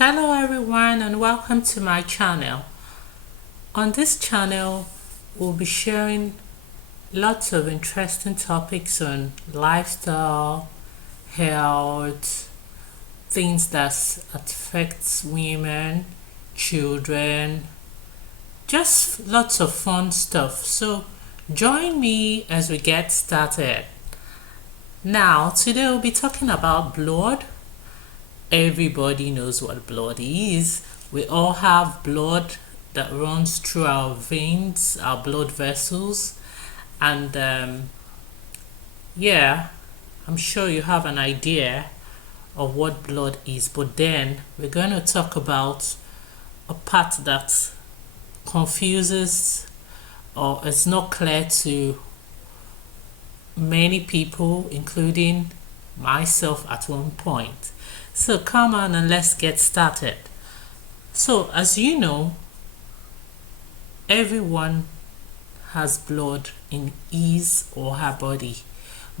Hello everyone and welcome to my channel. On this channel, we'll be sharing lots of interesting topics on lifestyle, health, things that affects women, children, just lots of fun stuff. So join me as we get started. Now, today we'll be talking about blood. Everybody knows what blood is. We all have blood that runs through our veins, our blood vessels, and yeah, I'm sure you have an idea of what blood is. But then we're going to talk about a part that confuses or is not clear to many people, including myself at one point. So come on and let's get started. So as you know, everyone has blood in his or her body.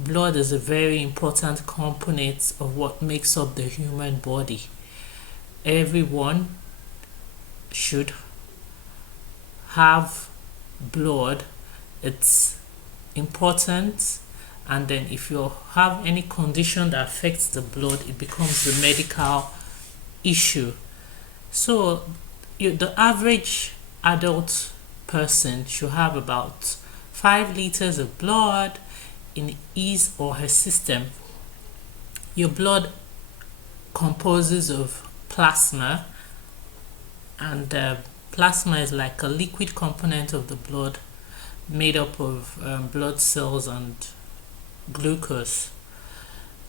Blood is a very important component of what makes up the human body. Everyone should have blood. It's important, and then if you have any condition that affects the blood, it becomes a medical issue. So the average adult person should have about 5 liters of blood in his or her system. Your blood composes of plasma, and plasma is like a liquid component of the blood made up of blood cells and glucose.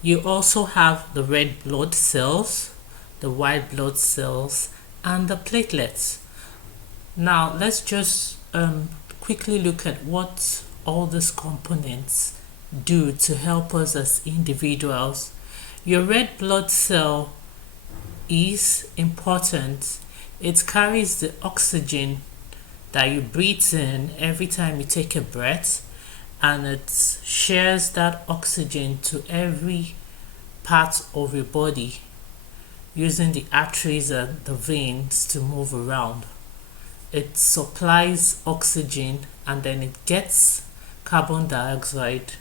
You also have the red blood cells, the white blood cells, and the platelets. Now let's just quickly look at what all these components do to help us as individuals. Your red blood cell is important. It carries the oxygen that you breathe in every time you take a breath, and it shares that oxygen to every part of your body using the arteries and the veins to move around. It supplies oxygen and then it gets carbon dioxide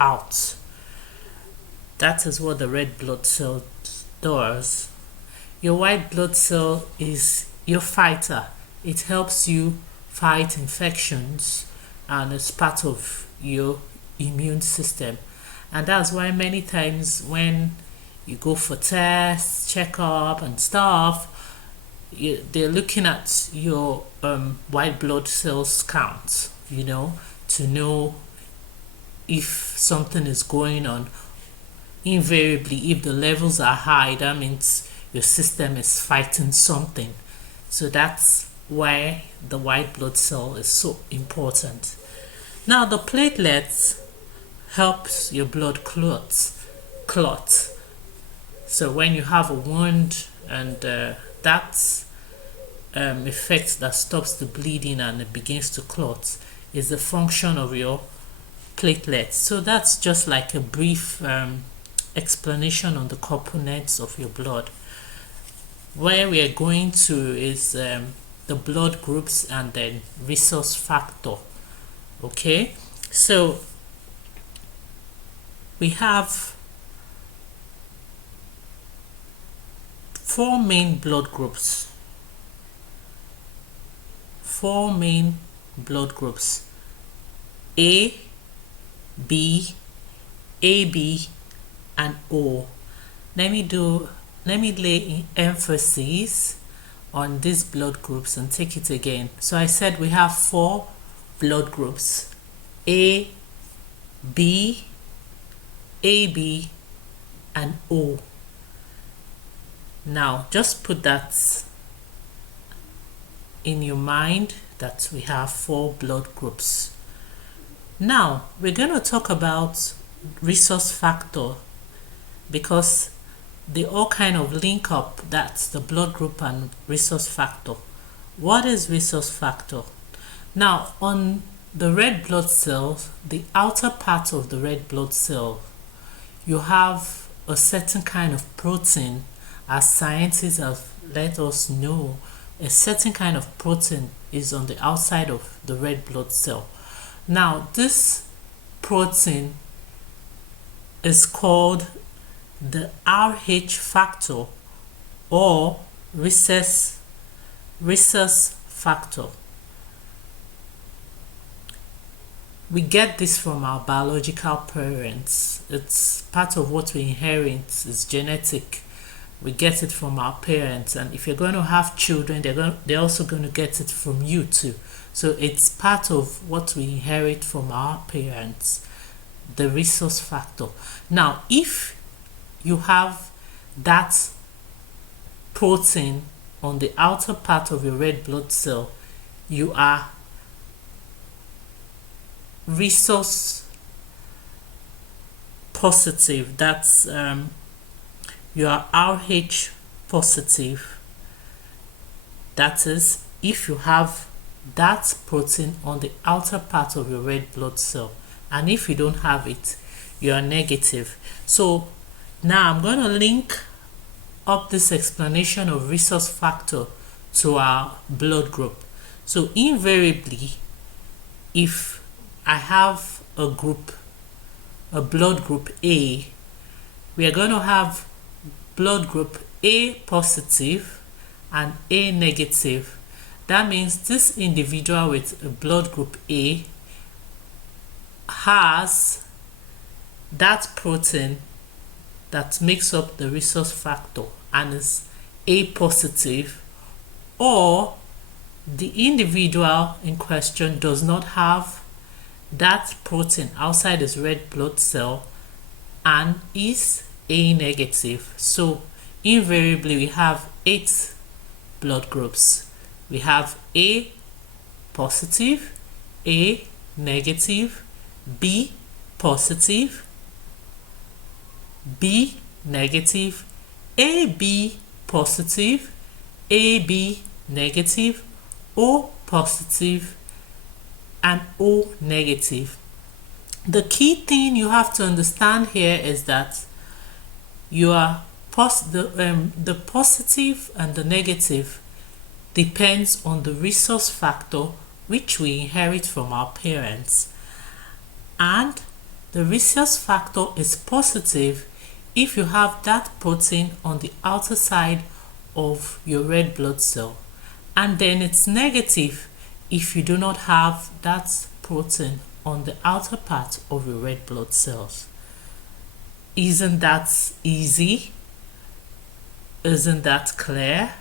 out. That is what the red blood cell does. Your white blood cell is your fighter. It helps you fight infections and it's part of your immune system. And that's why many times when you go for tests, checkup and stuff, they're looking at your white blood cells count, to know if something is going on. Invariably, if the levels are high, that means your system is fighting something. So that's why the white blood cell is so important. Now the platelets helps your blood clot. So when you have a wound and that effect that stops the bleeding and it begins to clot is the function of your platelets. So that's just like a brief explanation on the components of your blood. Where we are going to is the blood groups and then Rhesus factor. Okay, so we have 4 main blood groups. 4 main blood groups: A, B, AB, and O. Let me lay emphasis on these blood groups and take it again. So I said we have 4 blood groups: A, B, AB, and O. Now just put that in your mind that we have 4 blood groups. Now we're going to talk about Rhesus factor because they all kind of link up. That's the blood group and Rhesus factor. What is Rhesus factor? Now on the red blood cells, the outer part of the red blood cell, you have a certain kind of protein as scientists have let us know, a certain kind of protein is on the outside of the red blood cell. Now, this protein is called the Rh factor or Rhesus factor. We get this from our biological parents. It's part of what we inherit. It's genetic. We get it from our parents, and if you're going to have children, they're also going to get it from you too. So it's part of what we inherit from our parents, the Rhesus factor. Now, if you have that protein on the outer part of your red blood cell, you are Rhesus positive. That's you are Rh positive. That is, if you have that protein on the outer part of your red blood cell, and if you don't have it, you are negative. So now I'm going to link up this explanation of Rhesus factor to our blood group. So invariably, if I have a blood group A, we are going to have blood group A positive and A negative. That means this individual with a blood group A has that protein that makes up the Rhesus factor and is A positive, or the individual in question does not have that protein outside his red blood cell and is A negative. So invariably we have 8 blood groups. We have A positive, A negative, B positive, B negative, AB positive, AB negative, O positive, and O negative. The key thing you have to understand here is that you are the positive and the negative depends on the Rhesus factor, which we inherit from our parents, and the Rhesus factor is positive if you have that protein on the outer side of your red blood cell, and then it's negative if you do not have that protein on the outer part of your red blood cells. Isn't that easy? Isn't that clear?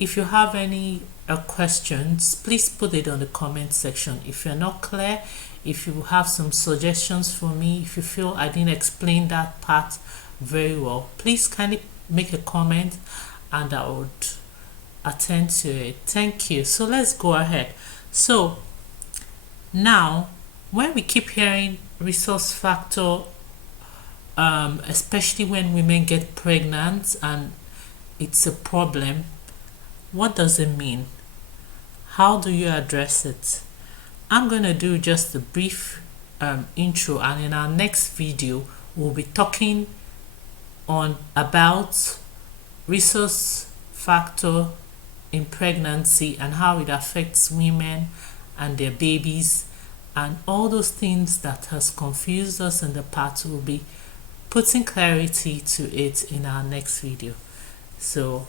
If you have any questions, please put it on the comment section. If you're not clear, if you have some suggestions for me, if you feel I didn't explain that part very well, please kindly make a comment and I would attend to it. Thank you. So let's go ahead. So now, when we keep hearing Rhesus factor, especially when women get pregnant and it's a problem, what does it mean? How do you address it? I'm going to do just a brief intro, and in our next video we'll be talking about Rhesus factor in pregnancy and how it affects women and their babies, and all those things that has confused us in the past. We'll be putting clarity to it in our next video. So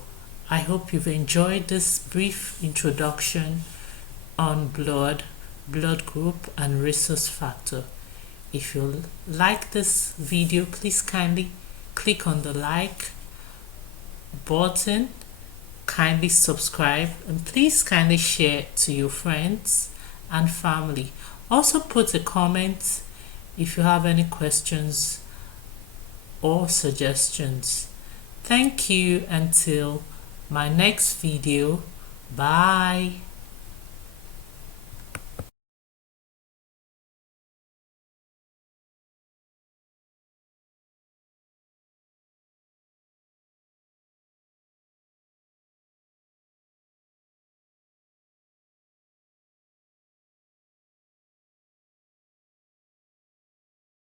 I hope you've enjoyed this brief introduction on blood group and Rhesus factor. If you like this video, please kindly click on the like button, kindly subscribe, and please kindly share to your friends and family. Also put a comment if you have any questions or suggestions. Thank you. Until my next video. Bye.